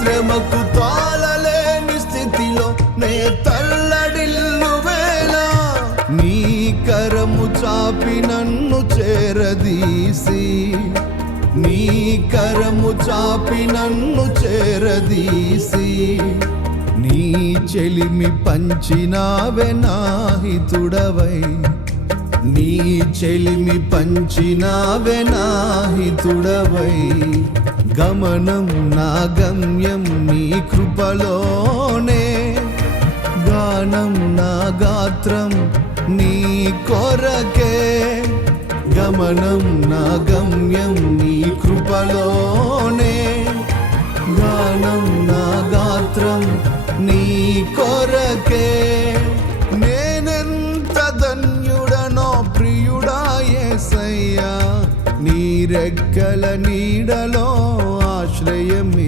శ్రమకు తాళలేని స్థితిలో నే తల్లడిల్లు వేళ. నీ కరము చాపి నన్ను చేరదీసి. నీ కరము చాపి నన్ను చేరదీసి. నీ చెలిమి పంచినావే నాహితుడవై. నీ చెలిమి పంచినావే నాహితుడవై. గమనం నా గమ్యం నీ కృపలోనే. గానం నా గాత్రం నీ కొరకే. గమనం నా గమ్యం నీ కృపలోనే. గానం నా గాత్రం నీ కొరకే. నేనెంత ధన్యుడనో ప్రియుడా యేసయ్యా. నీ రెక్కల నీడలో ఆశ్రయమి